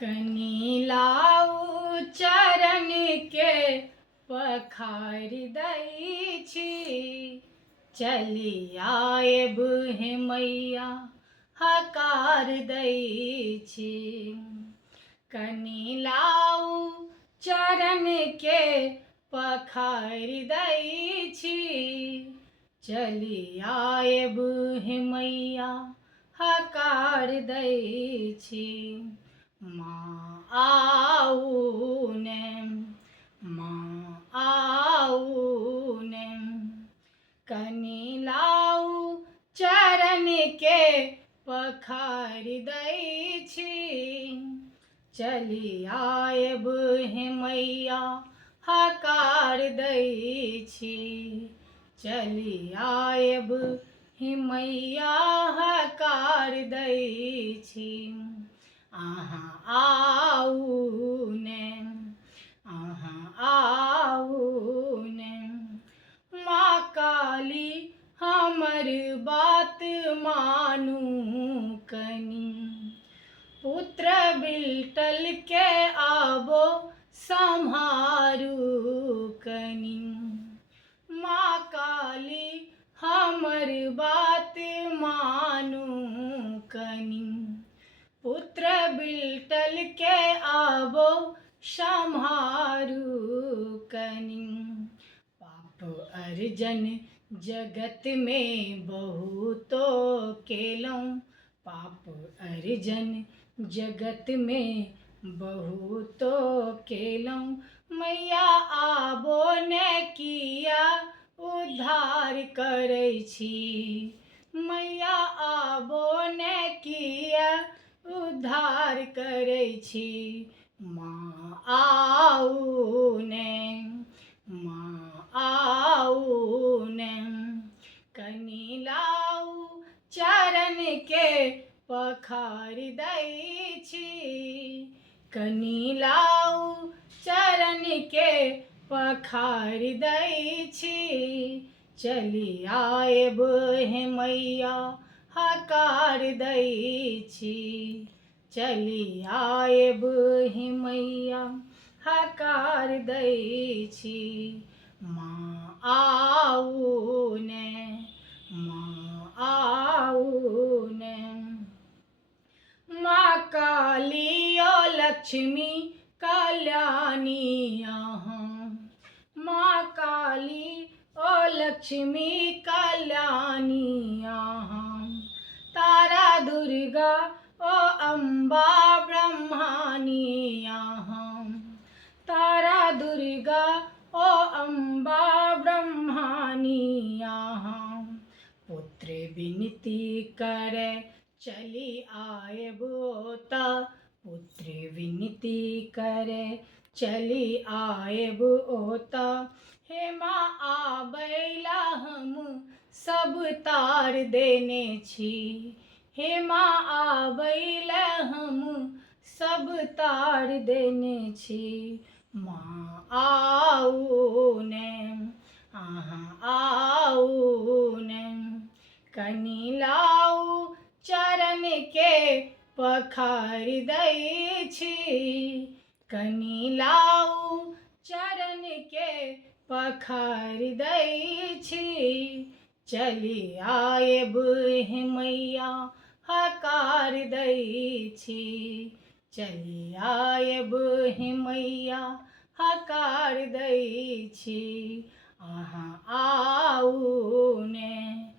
कनी लाउ चरण के पखार दै छी, चली आएब हे मैया हकार दै छी। कनी लाउ चरण के पखार दै छी, चली आएब हे मैया हकार दै छी। माँ आऊ ने, माँ आऊ ने, कनी लाउ चरण के पखार दै छी, चली आएब हे मैया हकार दै छी। चली आएब हे मैया हकार दै छी। अहाँ आऊ ने, अहाँ आऊ ने, माँ काली हमर बात मानू कनी, पुत्र बिलटल के आबो सम्हारू कनी। माँ काली हमर बात मानू कनी, पुत्र बिलटल के आबो सम्हारू कनी। पाप अर्जन जगत में बहुतो केलहुँ, पाप अर्जन जगत में बहुतो केलहुँ, मैया आबो ने किया उद्धार करै छी। मैया आबो ने किया उद्धार करै छी। माँ आऊ ने, माँ आऊ ने, कनी लाउ चरण के पखार दै छी, कनी लाउ चरण के पखार दै छी। चली आएब हे मैया हकार दै छी, चली आएब हे मैया हकार दै छी। माँ आऊ ने, माँ आऊ ने, माँ काली ओ लक्ष्मी कल्याणी अहाँ, माँ काली ओ लक्ष्मी कल्याणी अहाँ। तारा दुर्गा ओ अम्बा ब्रह्माणी अहाँ, तारा दुर्गा ओ अम्बा ब्रह्माणी अहाँ। पुत्र विनती करे चली आएब ओता, पुत्र विनती करे चली आएब ओता। हे माँ आबैला हम सब तार देने छी, हे माँ आबैला हम सब तार देने छी। माँ आऊ ने, अहाँ आऊ ने, कनी लाउ चरण के पखार दै छी, कनी लाउ चरण के पखार दै छी। चली आएब हे मैया हकार दै छी, चली आएब हे मैया हकार दै छी। अहाँ आऊ ने।